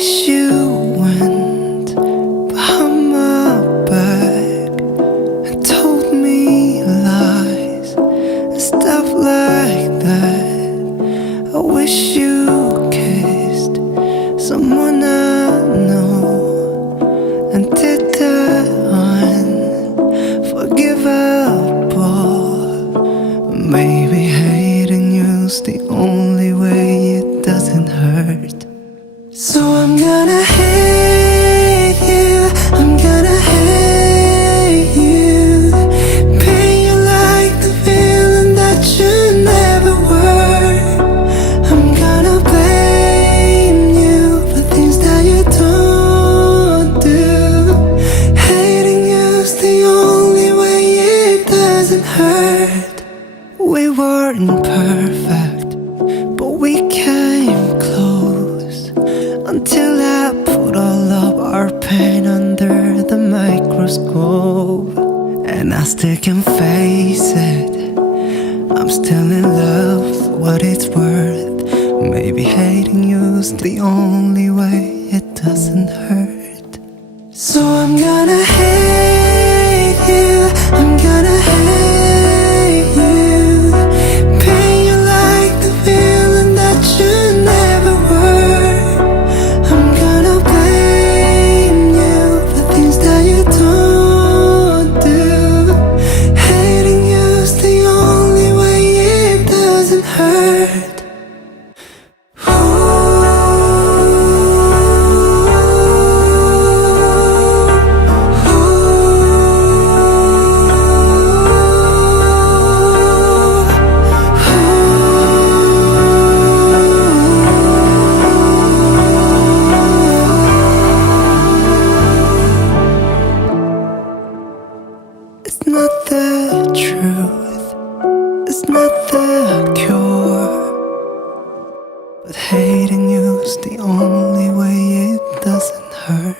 wish you went behind my back and told me lies and stuff like that. I wish you kissed someone I know and did that unforgivable. Maybe hating you's the only way it doesn't hurt. So I'm gonna hate you, I'm gonna hate you, paint you like the villain that you never were. I'm gonna blame you for things that you don't do. Hating you's the only way it doesn't hurt. We weren't perfect, but we came close until I put all of our pain under the microscope. And I still can face it, I'm still in love for what it's worth. Maybe hating you's the only way it doesn't hurt. So I'm gonna hate you, I'm gonna hate you, paint you like the villain that you never were. I'm gonna blame you for things that you don't do. Hating you's the only way it doesn't hurt. It's not the truth, it's not the cure, but hating you's the only way it doesn't hurt.